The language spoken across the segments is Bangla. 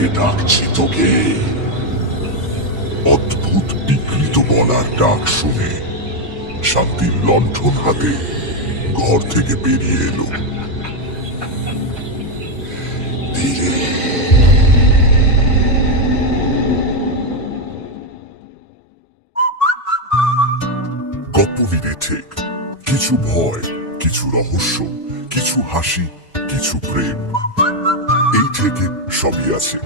থেকে ডাকছি তোকে। অদ্ভুত বিকৃত গলার ডাক শুনে শান্তির লণ্ঠন হাতে ঘর থেকে বেরিয়ে এলো। ধীরে গপ্পমিরে ঠিক কিছু ভয়, কিছু রহস্য, কিছু হাসি, কিছু প্রেম, এই থেকে সবই আছে।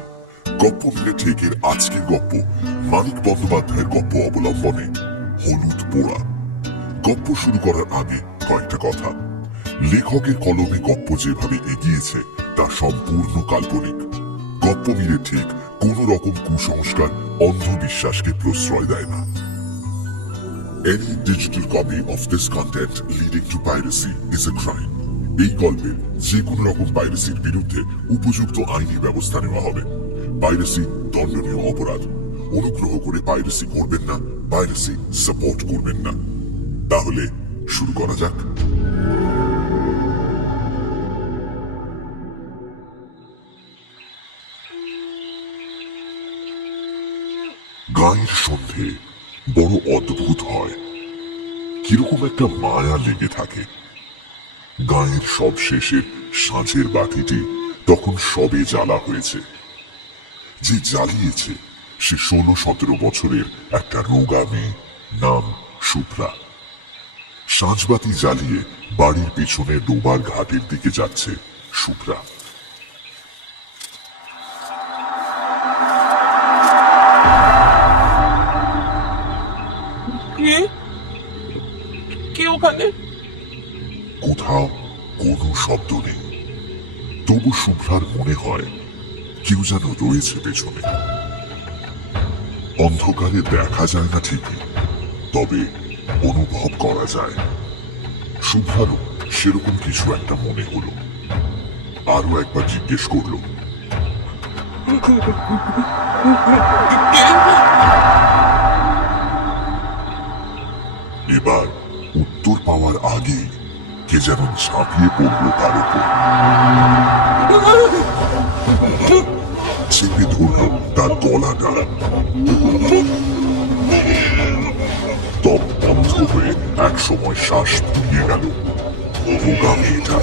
গপ্পমিরে ঠিকের আজকের গপ্প মানিক বন্দ্যোপাধ্যায়ের গপ্প অবলম্বনে হলুদ পোড়া। গপ্প শুরু করার আগে কয়েকটা কথা। লেখকের কলমে গপ্প যেভাবে এগিয়েছে তা সম্পূর্ণ কাল্পনিক। গপ্পমিরে ঠিক কোন রকম কুসংস্কার, অন্ধবিশ্বাসকে প্রশ্রয় দেয় না। Any digital copy of this content leading to piracy is a crime. এই গল্পের যে কোনো রকম পাইরেসির বিরুদ্ধে উপযুক্ত আইনি ব্যবস্থা নেওয়া হবে। পাইরেসি দণ্ডনীয় অপরাধ। অনুগ্রহ করে পাইরেসি করবেন না, পাইরেসি সাপোর্ট করবেন না। তাহলে শুরু করা যাক। গায়ের সন্ধে বড় অদ্ভুত হয়, কিরকম একটা মায়া লেগে থাকে। গায়ের সব শেষের সাঁঝের বাতিটি তখন সবে জ্বালা হয়েছে। যে জ্বালিয়েছে সে 16-17 বছরের একটা রোগা মেয়ে, নাম শুভ্রা। সাঁঝবাতি জ্বালিয়ে বাড়ির পিছনে ডোবার ঘাটের দিকে যাচ্ছে শুভ্রা। কে ওখানে? কোথাও কোনো শব্দ নেই, তবু শুভ্রার মনে হয় কেউ যেন রয়েছে পেছনে। অন্ধকারে দেখা যায় না ঠিকই, তবে অনুভব করা যায়। শুভ্রারও সেরকম কিছু একটা মনে হলো। আরো একবার জিজ্ঞেস করলো, এবার উত্তর পাওয়ার আগে কে যেন ঝাঁপিয়ে পড়লো তার উপর, চেপে ধরলো তার গলাটা। তপ বন্ধ হয়ে এক সময় শ্বাস ফুরিয়ে গেল রোগা মেয়েটার।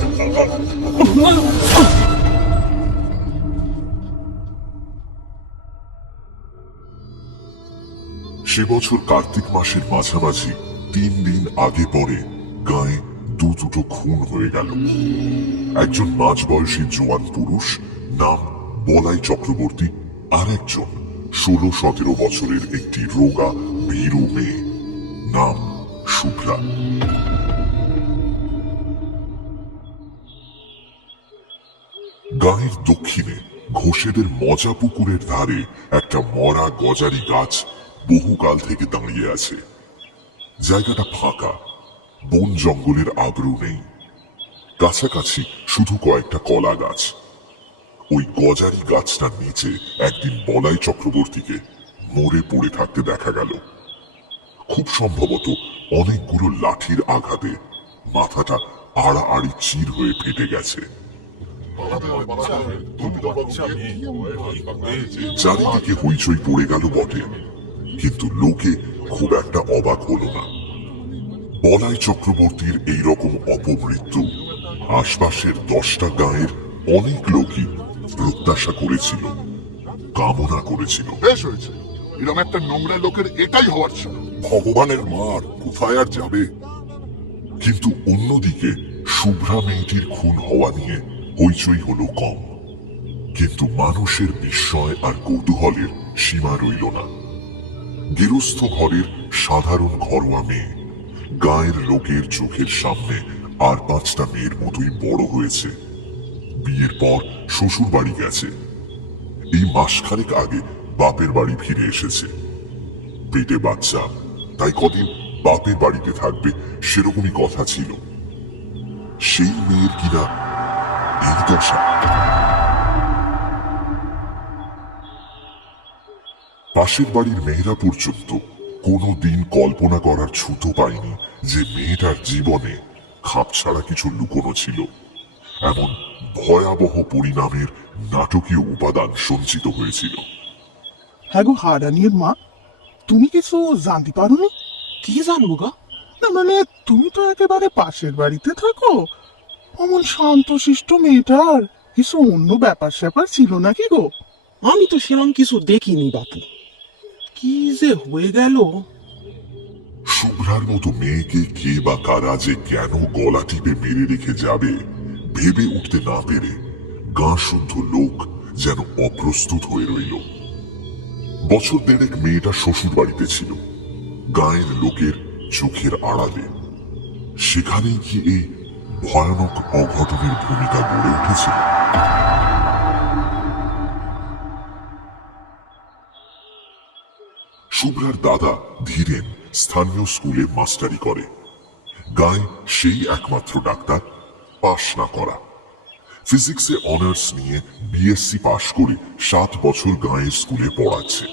সে বছর কার্তিক মাসের মাঝামাঝি 3 দিন আগে পরে গায়ে দুটো খুন হয়ে গেল। একজন মাঝবয়সী জোয়ান পুরুষ নাম বলাই চক্রবর্তী, আর একজন 16-17 বছরের একটি রোগা ভীরু মেয়ে নাম শুভ্রা। গায়ের দক্ষিণে ঘোষেদের মজা পুকুরের ধারে একটা মরা গজারি গাছ বহুকাল থেকে দাঁড়িয়ে আছে। জায়গাটা ফাঁকা, বন জঙ্গলের আবরু নেই। কাছাকাছি শুধু কয়েকটা কলা গাছ। ওই গজারি গাছটার নিচে একদিন বলাই চক্রবর্তীকে মরে পড়ে থাকতে দেখা গেল। খুব সম্ভবত অনেকগুলো লাঠির আঘাতে মাথাটা আড়াআড়ি চির হয়ে ফেটে গেছে। চারিদিকে হইচই পড়ে গেল বটে, কিন্তু লোকে খুব একটা অবাক হলো না। বলাই চক্রবর্তীর এইরকম অপমৃত্যু আশপাশের 10টা গাঁয়ের অনেক লোকই প্রত্যাশা করেছিল, কামনা করেছিল। বেশ হয়েছে, এরকম একটা নোংরা লোকের এটাই হওয়ার ছিল। ভগবানের মার কোথায় আর যাবে। কিন্তু অন্যদিকে শুভ্রা মেয়েটির খুন হওয়া নিয়ে হইচই হলো কম। কিন্তু মানুষের বিস্ময় আর কৌতূহলের সীমা রইল না। গৃহস্থ ঘরের সাধারণ ঘরোয়া মেয়ে গায়ের লোকের চোখের সামনে আর 5টা মেয়ের মতোই বড় হয়েছে। বিয়ের পর শ্বশুর বাড়ি গেছে। এই মাসখানেক আগে বাপের বাড়ি ফিরে এসেছে। পেটে বাচ্চা, তাই কদিন বাপের বাড়িতে থাকবে সেরকমই কথা ছিল। সেই মেয়ের কিনা এই দশা। পাশের বাড়ির মেয়েরা পর্যন্ত কোনোদিন কল্পনা করার ছুতো পায়নি যে মেয়েটার জীবনে খাপছাড়া কিছু লুকোনো ছিল। এমন ভয়াবহ পরিণামের নাটকীয় উপাদান সঞ্চিত হয়েছিল। হ্যাঁ গো হারানির মা, তুমি কিছু জানতে পারোনি? কি জানবো গা? না মানে তুমি তো একেবারে পাশের বাড়িতে থাকো, অমন শান্তশিষ্ট মেয়েটার কিছু অন্য ব্যাপার স্যাপার ছিল নাকি গো? আমি তো সেরকম কিছু দেখিনি বাপু। কি যে হয়ে গেল! শুভ্রার মতো মেয়েকে কে বা কারা যে কেন গলা টিপে মেরে রেখে যাবে ভেবে উঠতে না পেরে গা শুদ্ধ লোক যেন অপ্রস্তুত হয়ে রইল। বছর দেড়েক মেয়েটা শ্বশুর বাড়িতে ছিল, গায়ের লোকের চোখের আড়ালে। সেখানেই কি এই ভয়ানক অঘটনের ভূমিকা গড়ে উঠেছিল? শুভ্রার দাদা ধীরেন স্থানীয় স্কুলে মাস্টারি করে। গায়ে সেই একমাত্র ডাক্তার, পাশ না করা। ফিজিক্সে অনার্স নিয়ে বিএসসি পাশ করে 7 বছর গাঁয়ের স্কুলে পড়াচ্ছে।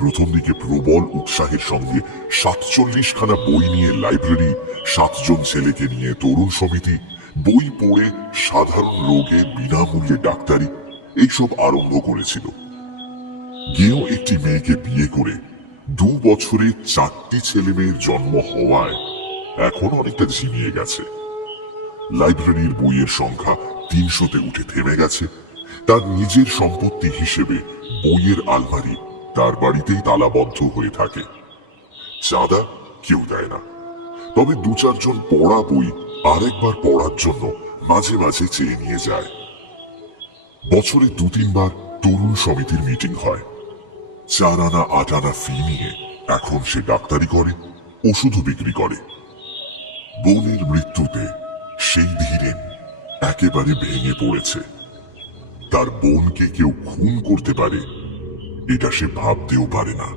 প্রথম দিকে প্রবল উৎসাহের সঙ্গে 47খানা বই নিয়ে লাইব্রেরি, 7 জন ছেলেকে নিয়ে তরুণ সমিতি, বই পড়ে সাধারণ রোগে বিনামূল্যে ডাক্তারি, এইসব আরম্ভ করেছিল। গিয়েও একটি মেয়েকে বিয়ে করে 2 বছরে 4টি ছেলে মেয়ের জন্ম হওয়ায় এখন অনেকটা ঝিমিয়ে গেছে। লাইব্রেরির বইয়ের সংখ্যা 300-তে উঠে থেমে গেছে। তার নিজের সম্পত্তি হিসেবে বইয়ের আলমারি তার বাড়িতেই তালাবদ্ধ হয়ে থাকে। চাঁদা কেউ দেয় না, তবে 2-4 জন পড়া বই আরেকবার পড়ার জন্য মাঝে মাঝে চেয়ে নিয়ে যায়। বছরে 2-3 বার তরুণ সমিতির মিটিং হয়। 4 আনা 8 আনা ফি নিয়ে এখন সে ডাক্তারি করে, ওষুধও বিক্রি করে। বোনের মৃত্যুতে সেই ধীরেন একেবারে ভেঙে পড়েছে। তার বোনকে কেউ খুন করতে পারে এটা সে ভাবতেও পারে না।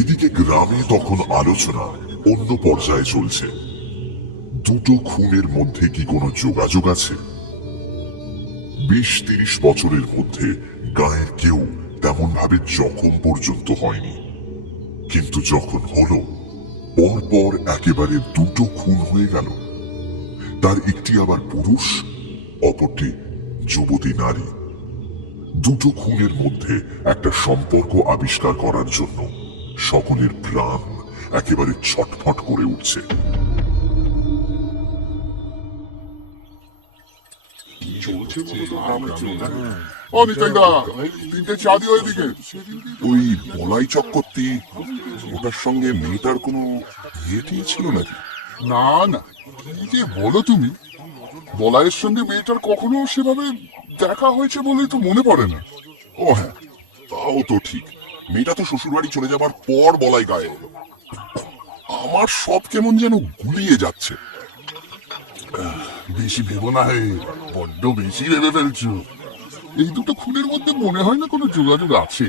এদিকে গ্রামে তখন আলোচনা অন্য পর্যায়ে চলছে। 2টো খুনের মধ্যে কি কোনো যোগাযোগ আছে? 20-30 বছরের মধ্যে গায়ের কেউ তেমন ভাবে জখম পর্যন্ত হয়নি, কিন্তু যখন হলো পরপর একেবারে 2টো খুন হয়ে গেল। তার একটি আবার পুরুষ, অপরটি যুবতী নারী। 2টো খুনের মধ্যে একটা সম্পর্ক আবিষ্কার করার জন্য সকলের প্রাণ একেবারে ছটফট করে উঠছে। অনিতাইদা, 3টে চা দিও এদিকে। ওই বলাই চক্রবর্তী, ওটার সঙ্গে মেয়েটার কোনো ইয়েটি ছিল নাকি? না না, কি যে বলো তুমি! বলাইয়ের সঙ্গে মেয়েটার কখনো সেভাবে দেখা হয়েছে বলেই তো মনে পড়ে না। ও হ্যাঁ, তাও তো ঠিক। মেয়েটা তো শ্বশুরবাড়ি চলে যাবার পর বলাই গায়ে এলো। আমার সব কেমন যেন গুলিয়ে যাচ্ছে। বেশি ভেবো না হে, বড্ড বেশি ভেবে ফেলছো। এই 2টো খুনের মধ্যে মনে হয় না কোনো যোগাযোগ আছে।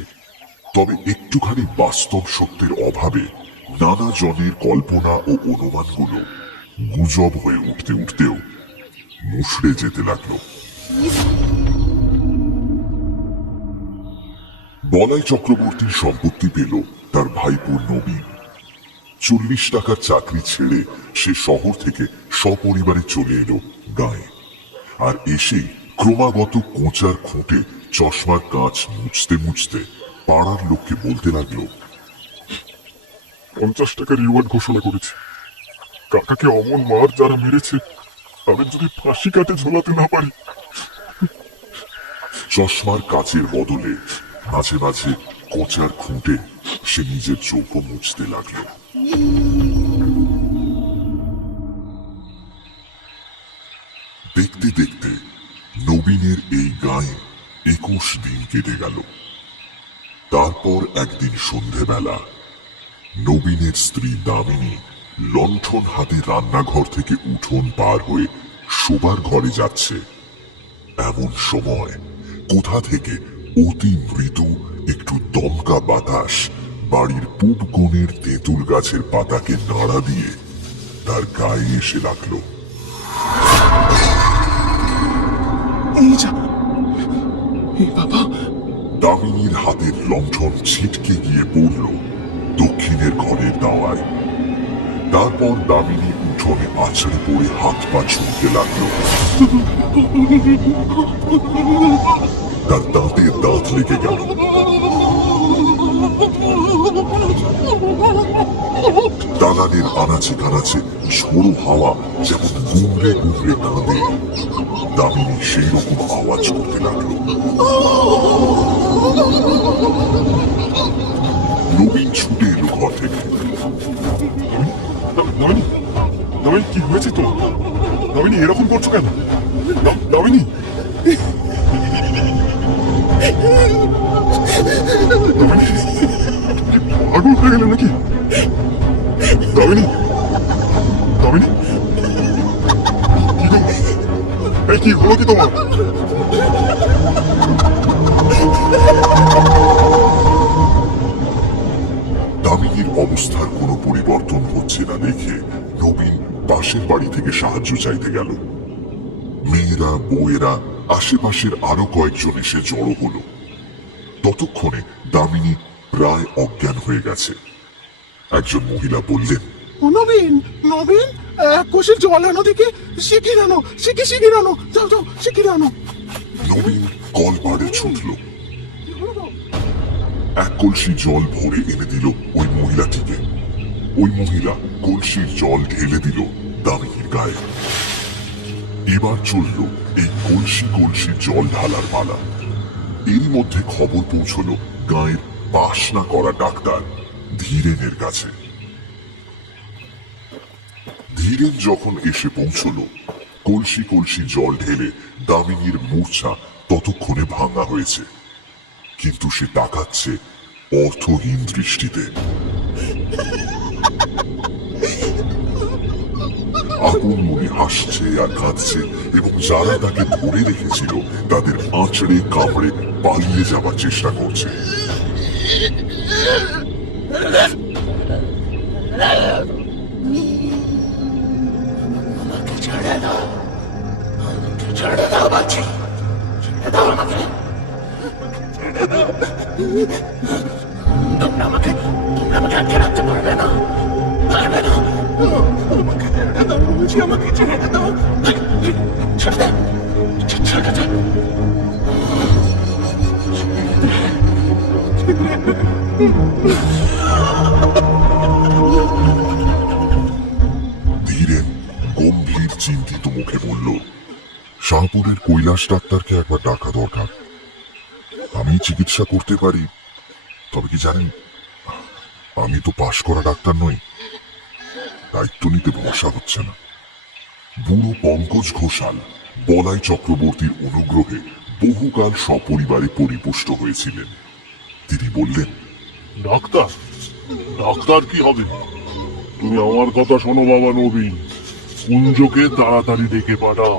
তবে একটুখানি বাস্তব সত্যের অভাবে নানা জনের কল্পনা ও অনুমানগুলো গুজব হয়ে উঠতে উঠতেও মুষড়ে যেতে লাগলো। বলাই চক্রবর্তীর সম্পত্তি পেল তার ভাইপো নবীন। 40 টাকার চাকরি ছেড়ে সে শহর থেকে সপরিবারে চলে এলো গাঁয়ে। আর এসেই ক্রমাগত কোঁচার খুঁটে চশমার কাঁচ মুছতে মুছতে পাড়ার লোককে বলতে লাগলো, 50 টাকা রিওয়ার্ড ঘোষণা করেছে। কাকাকে অমন মার যারা মেরেছে তাদের যদি ফাঁসি কাটে ঝোলাতে না পারি। চশমার কাচের বদলে মাঝে মাঝে কোঁচার খুঁটে সে নিজের চোখও মুছতে লাগলো। দেখতে দেখতে নবীনের এই গায়ে 21 দিন কেটে গেল। তারপর একদিন সন্ধেবেলা নবীনের স্ত্রী দামিনী লণ্ঠন হাতে রান্নাঘর থেকে উঠোন পার হয়ে শোবার ঘরে যাচ্ছে। এমন সময় কোথা থেকে অতি মৃদু একটু দমকা বাতাস বাড়ির পূব কোণের তেঁতুল গাছের পাতাকে নাড়া দিয়ে তার গায়ে এসে লাগলো। এই যা, এই বাবা! দামিনীর হাতের লণ্ঠন ছিটকে গিয়ে পড়ল দক্ষিণের ঘরের দাওয়ায়। তারপর দামিনী উঠোন উঠোনে আছড়ে পড়ে হাত পা ছুটতে লাগলো। তার দাঁতে দাঁত লেগে গেল। দালানের আনাচে কানাচে ঝোড়ো হাওয়া যেমন গুমড়ে গুমড়ে কাঁদে, দামিনী সেই রকম আওয়াজ করতে লাগলো। নবীন ছুটে এলো ঘর থেকে। নমিনী, নমিনী কি হয়েছে তো? নমিনী এরকম করছো কেন? নমিনী, নমিনী পাগল হয়ে গেলে নাকি? নমিনী, নমিনী কি গো? এই কি হলো কি তোমার? দামিনীর অবস্থার কোনো পরিবর্তন হচ্ছে না দেখে নবীন পাশের বাড়ি থেকে সাহায্য চাইতে গেল। মেয়েরা, বউয়েরা, আশেপাশের আরো কয়েকজন এসে জড়ো হলো। ততক্ষণে দামিনী প্রায় অজ্ঞান হয়ে গেছে। একজন মহিলা বললেন, ও নবীন, নবীন, এক কোষের জল আনো দেখি, শিখিয়ে আনো, শিখিয়ে আনো, যাও যাও, শিখিয়ে আনো। নবীন কলপাড়ে ছুটল। এক কলসি জল ভরে এনে দিল ওই মহিলাটিকে। ওই মহিলা কলসির জল ঢেলে দিল দামিনীর গায়ে। এবার চলল এই কলসি কলসি জল ঢালার পালা। এরই মধ্যে খবর পৌঁছল গায়ের পাশ না করা ডাক্তার ধীরেনের কাছে। ধীরেন যখন এসে পৌঁছল, কলসি কলসি জল ঢেলে দামিনীর মূর্ছা ততক্ষণে ভাঙা হয়েছে, কিন্তু সে তাকাচ্ছে অর্থহীন দৃষ্টিতে। আপন মনে হাসছে আর কাঁদছে, এবং যারা তাকে ধরে রেখেছিল তাদের আঁচড়ে কামড়ে পালিয়ে যাবার চেষ্টা করছে। ধীরেন গম্ভীর চিন্তিত মুখে বলল, শাহপুরের কৈলাস ডাক্তারকে একবার ডাকা দরকার। আমি চিকিৎসা করতে পারি, তবে কি জানেন, আমি তো পাশ করা ডাক্তার নই। দায়িত্ব নিতে ভরসা হচ্ছে না। বুড়ো পঙ্কজ ঘোষাল বলাই চক্রবর্তীর অনুগ্রহে বহুকাল সপরিবারে পরিপুষ্ট হয়েছিলেন। তিনি বললেন, ডাক্তার, ডাক্তার কি হবে? তুমি আমার কথা শোনো বাবা নবীন, কুঞ্জকে তাড়াতাড়ি ডেকে পাঠাও।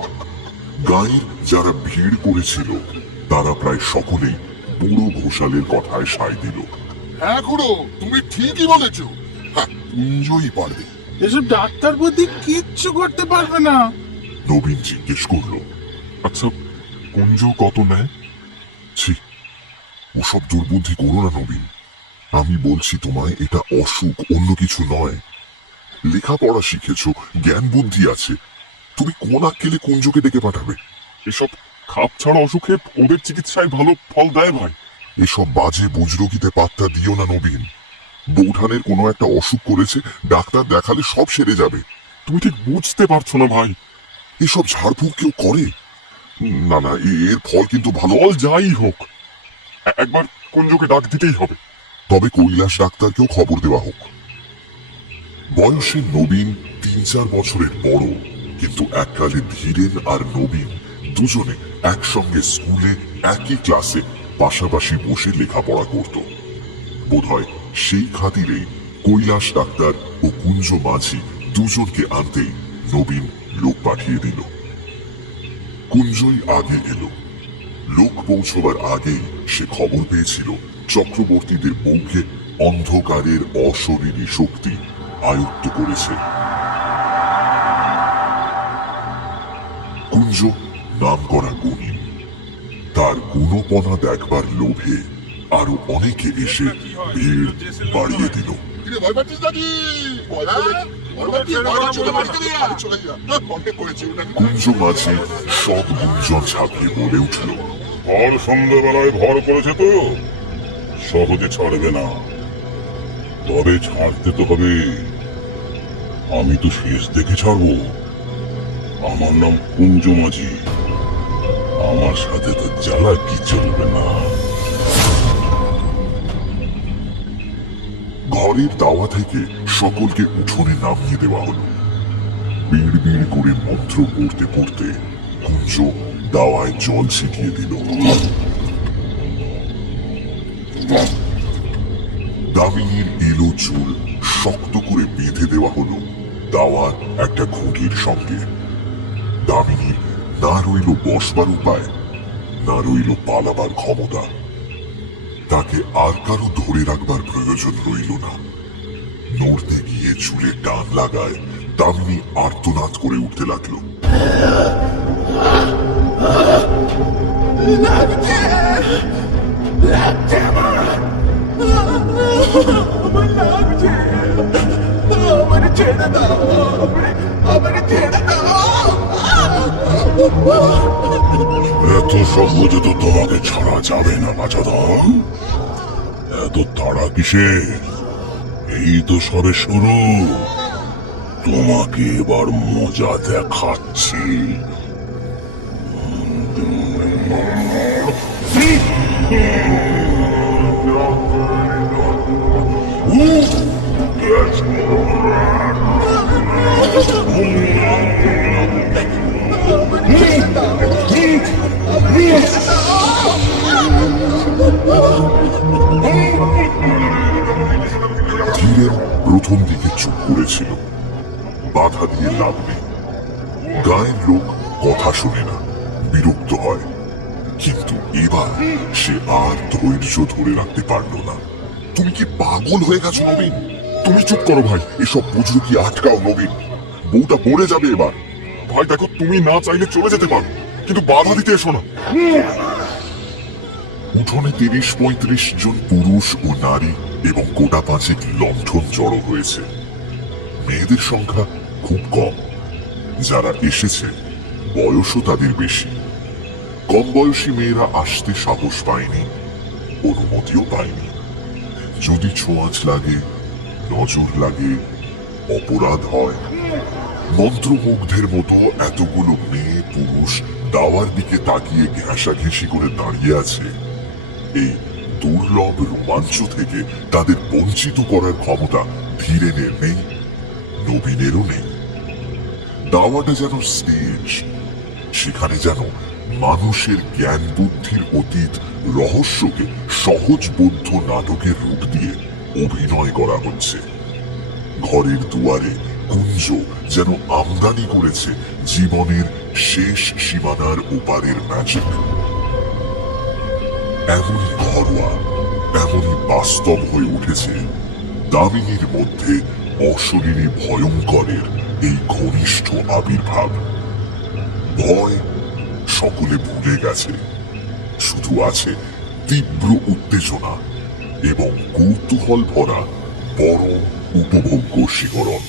গাঁয়ের যারা ভিড় করেছিল তারা প্রায় সকলেই বুড়ো ঘোষালের কথায় সায় দিল। হ্যাঁ খুড়ো, তুমি ঠিকই বলেছ। হ্যাঁ, কুঞ্জই পারবে। এসব ডাক্তার বুদ্ধি কিচ্ছু করতে পারবে না। নবীন জিজ্ঞেস করল, আচ্ছা, কুঞ্জ কত নেয়? ছি, ওসব দুর্বুদ্ধি করো না নবীন। আমি বলছি তোমায়, এটা অসুখ, অন্য কিছু নয়। লেখাপড়া শিখেছ, জ্ঞান বুদ্ধি আছে, তুমি কোন আক্কেলে কুঞ্জকে ডেকে পাঠাবে? এসব খাপ ছাড়া অসুখে ওদের চিকিৎসায় ভালো ফল দেয় ভাই। এসব বাজে বুজরুকিতে পাত্তা দিও না নবীন। বৌঠানের কোনো একটা অসুখ করেছে, ডাক্তার দেখালে সব সেরে যাবে। তুমি ঠিক বুঝতে পারছো না ভাই। এসব ঝাড়ফুঁক কেউ করে? না না, এর ফল কিন্তু ভালো। ফল যাই হোক, একবার কুঞ্জকে ডাক দিতেই হবে। তবে কৈলাস ডাক্তারকেও খবর দেওয়া হোক। বয়সে নবীন ৩-৪ বছরের বড়, কিন্তু এককালে ধীরেন আর নবীন দুজনে একসঙ্গে স্কুলে একই ক্লাসে পাশাপাশি বসে লেখাপড়া করত। বোধহয় সেই খাতিরেই কৈলাস ডাক্তার ও কুঞ্জ মাঝি দুজনকে আনতেই নবীন লোক পাঠিয়ে দিল। কুঞ্জই আগে এলো। লোক পৌঁছবার আগেই সে খবর পেয়েছিল চক্রবর্তীদের বউকে অন্ধকারের অশরীরী শক্তি আয়ত্ত করেছে। কুঞ্জ নাম করা গুণী, তার গুণপনা দেখবার লোভে আরো অনেকে এসে ভিড় বাড়িয়ে দিল। ভয় পাচ্ছিস নাকি? কুঞ্জ মাঝি সব গুঞ্জন ছাপিয়ে বলে উঠল, আর সন্ধ্যাবেলায় ভর করেছে তো সহজে ছাড়বে না, তবে ছাড়তে তো হবে। আমি তো শেষ দেখে ছাড়বো। আমার নাম কুঞ্জ মাঝি, আমার সাথে তো জ্বালা কি চলবে না। ঘরের দাওয়া থেকে সকলকে উঠোনে নামিয়ে দেওয়া হলো। বিড় বিড় করে মন্ত্র পড়তে পড়তে কুঞ্জ দাওয়ায় জল ছিটিয়ে দিল। দামিনীর এলো চুল শক্ত করে বেঁধে দেওয়া হলো দাওয়ার একটা খুঁটির সঙ্গে। দামিনী না রইল বসবার উপায়, না রইল পালাবার ক্ষমতা। তাকে আর কারো ধরে রাখবার প্রয়োজন রইল না। নড়তে গিয়ে চুলে টান লাগায় দামিনী আর্তনাদ করে উঠতে লাগলো। এত সহজে তো তোমাকে ছাড়া যাবে না বাছাধর। এত তাড়া কিসের? এই তো সবে শুরু। তোমাকে এবার মজা দেখাচ্ছি। ধীরেন প্রথম দিকে চুপ করেছিল, বাধা দিয়ে লাভ নেই। গায়ের লোক কথা শোনে না, বিরক্ত হয়। কিন্তু এবার সে আর ধৈর্য ধরে রাখতে পারল না। তুমি কি পাগল হয়ে গেছো নবীন? তুমি চুপ করো ভাই, এসব বুঝরুকি আটকাও নবীন। বউটা পড়ে যাবে এবার। ভাই দেখো, তুমি না চাইলে চলে যেতে পারো, কিন্তু বাধা দিতে এসো না। উঠোনে ৩০-৩৫ জন পুরুষ ও নারী এবং গোটা পাঁচেক লণ্ঠন জড়ো হয়েছে। মেয়েদের সংখ্যা খুব কম। যারা এসেছে বয়সও তাদের বেশি। কম বয়সী মেয়েরা আসতে সাহস পায়নি, অনুমতিও পায়নি। যদি ছোঁয়াচ লাগে, নজর লাগে, অপরাধ হয়। মন্ত্রমুগ্ধের মতো এতগুলো মেয়ে পুরুষ দাওয়ার দিকে তাকিয়ে ঘেঁষাঘেঁষি করে দাঁড়িয়ে আছে। এই দুর্লভ রোমাঞ্চ থেকে তাদের বঞ্চিত করার ক্ষমতা ধীরেনের নেই, নবীনেরও নেই। দাওয়াটা যেন স্টেজ, সেখানে যেন মানুষের জ্ঞান বুদ্ধির অতীত রহস্যকে সহজবোধ্য নাটকের রূপ দিয়ে অভিনয় করা হচ্ছে। ঘরের দুয়ারে কুঞ্জ যেন আমদানি করেছে জীবনের শেষ সীমানার ওপারের ম্যাজিক। এমনই ঘরোয়া, এমনই বাস্তব হয়ে উঠেছে দামিনীর মধ্যে অশরীরী ভয়ঙ্করের এই ঘনিষ্ঠ আবির্ভাব। ভয় সকলে ভুলে গেছে, শুধু আছে তীব্র উত্তেজনা এবং কৌতূহল ভরা পরম উপভোগ্য শিহরণ।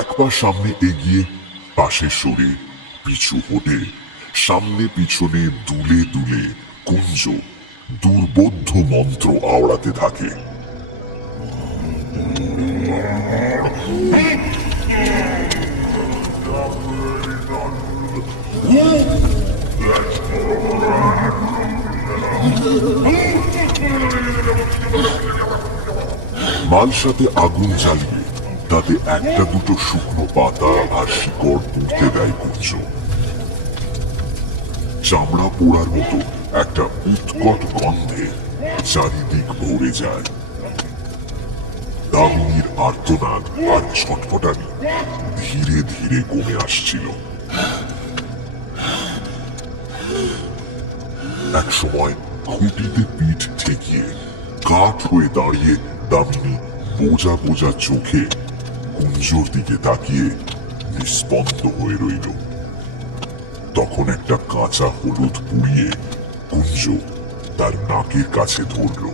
একবার সামনে এগিয়ে, পাশে সরে, পিছু হটে, সামনে পিছনে দুলে দুলে কুঞ্জ দুর্বোধ্য মন্ত্র আওড়াতে থাকে। মালসাতে আগুন জ্বালিয়ে তাতে একটা দুটো শুকনো পাতা আর শিকড় পুঁতে দেয় কুঞ্জ। চামড়া পোড়ার মতো একটা উৎকট গন্ধে চারিদিক ভরে যায়। দামিনীর আর্তনাদ আর ছটফটানি ধীরে ধীরে কমে আসছিল। এক সময় খুঁটিতে পিঠ ঠেকিয়ে কাঠ হয়ে দাঁড়িয়ে দামিনী বোঝা বোঝা চোখে কুঞ্জর দিকে তাকিয়ে নিস্পন্দ হয়ে রইল। তখন একটা কাঁচা হলুদ পুড়িয়ে কুঞ্জ তার নাকের কাছে ধরল।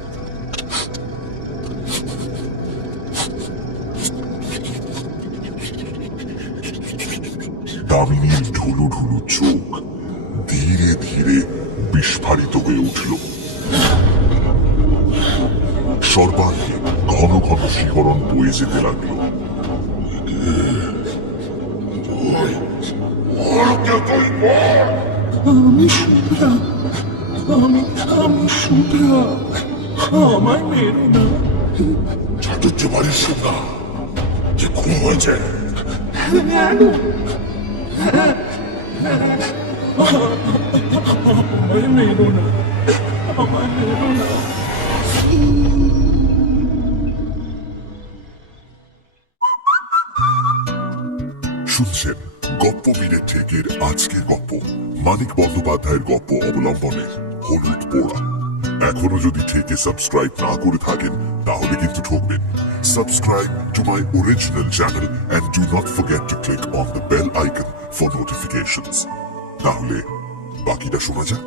দামিনীর ঢুলু ঢুলু চোখ ধীরে ধীরে বিস্ফারিত হয়ে উঠল। সর্বাঙ্গে ঘন ঘন শিহরণ বয়ে যেতে লাগলো। আমি শুভ্রা, আমি শুভ্রা, আমায় মেরো না। চাটুর্য বাড়ির শুভ্রা যে খুন হয়েছে। আমায় মেরো না, আমায় মেরো না। শুনছেন গপ্প মিনিট ঠেকের আজকের গপ্প, মানিক বন্দ্যোপাধ্যায়ের গপ্প অবলম্বনে হলুদ পোড়া। এখনো যদি ঠেকে সাবস্ক্রাইব না করে থাকেন তাহলে কিন্তু ঠকবেন। Subscribe to my original channel and do not forget to click on the bell icon for notifications. তাহলে বাকিটা শোনা যাক।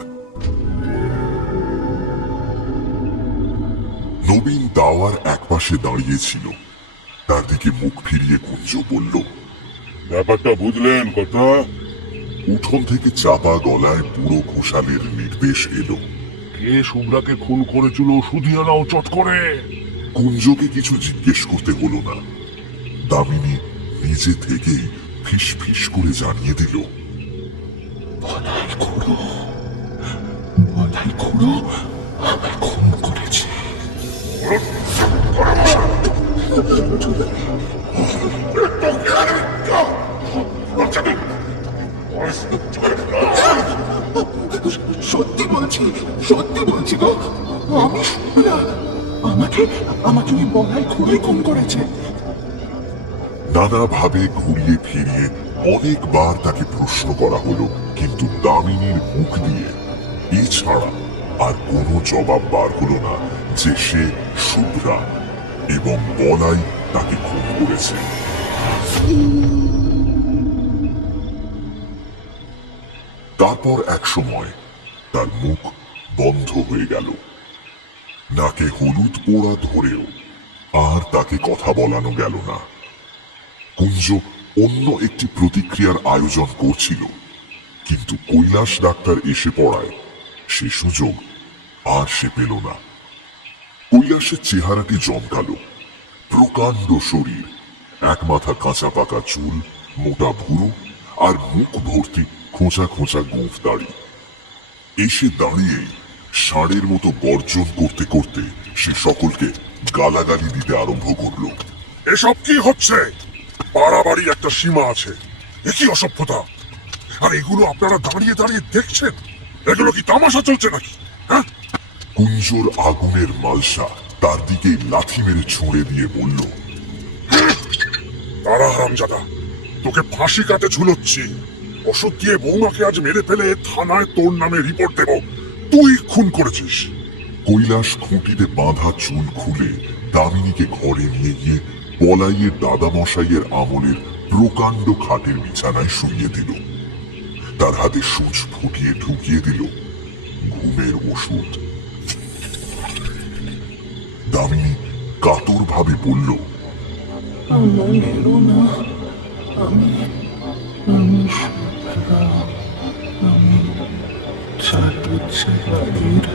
নবীন দাওয়ার একপাশে দাঁড়িয়েছিল। তার দিকে মুখ ফিরিয়ে কুঞ্জ বলল, ব্যাপারটা বুঝলেন কথা? উঠোন থেকে চাপা গলায় বুড়ো ঘোষালের নির্দেশ এলো। কে শুভ্রাকে খুন করেছিল শুধিয়ে নাও চট করে। কুঞ্জকে কিছু জিজ্ঞেস করতে হলো না। দামিনী নিজে থেকেই ফিস ফিস করে জানিয়ে দিল, বলাই খুড়ো, বলাই খুড়ো আমায় খুন করেছে। সত্যি বলছি, সত্যি বলছি গো, আমি শুভ্রা, আমাকে আমাকে ওই বলাই খুড়োই খুন করেছে। নানাভাবে ঘুরিয়ে ফিরিয়ে অনেকবার তাকে প্রশ্ন করা হলো, কিন্তু দামিনীর মুখ দিয়ে এছাড়া আর কোনো জবাব বার হলো না যে সে শুভ্রা এবং বলাই তাকে খুন করেছে। তারপর এক সময় তার মুখ বন্ধ হয়ে গেল। নাকে হলুদ পোড়া ধরেও আর তাকে কথা বলানো গেল না। কুঞ্জ অন্য একটি প্রতিক্রিয়ার আয়োজন করছিল, কিন্তু কৈলাস ডাক্তার এসে পড়ায় সে সুযোগ আর সে পেল না। কৈলাসের চেহারাটি জমকালো, প্রকাণ্ড শরীর, এক মাথা কাঁচা পাকা চুল, মোটা ভুরু আর মুখ ভর্তি খোঁচা খোঁচা গোঁফ দাড়ি। এসে দাঁড়িয়ে ষাঁড়ের মতো গর্জন করতে করতে সে সকলকে গালাগালি দিতে আরম্ভ করল। এসব কি হচ্ছে? বাড়াবাড়ি একটা সীমা আছে। এ কি অসভ্যতা! আর এগুলো আপনারা দাঁড়িয়ে দাঁড়িয়ে দেখছেন? এগুলো কি তামাশা চলছে নাকি? হ্যাঁ, কুঞ্জর আগুনের মালসা তার দিকে লাথি মেরে ছুঁড়ে দিয়ে বলল, তারা হারামজাদা, তোকে ফাঁসি কাটে ঝুলোচ্ছি। ওষুধ দিয়ে বৌমাকে আজ মেরে ফেলে থানায় তোর নামে রিপোর্ট দেব তুই খুন করেছিস। কৈলাস খুঁটিতে বাঁধা চুল খুলে দামিনীকে ঘরে নিয়ে গিয়ে বলাইয়ের দাদামশাইয়ের আমলের প্রকাণ্ড খাটের বিছানায় শুইয়ে দিল। তার হাতে সূচ ফুটিয়ে ঢুকিয়ে দিল ঘুমের ওষুধ। দামিনী কাতর ভাবে বলল, আমায় মেরো না, আমি আমি শুভ্রা, আমি চাটুজ্জে বাড়ির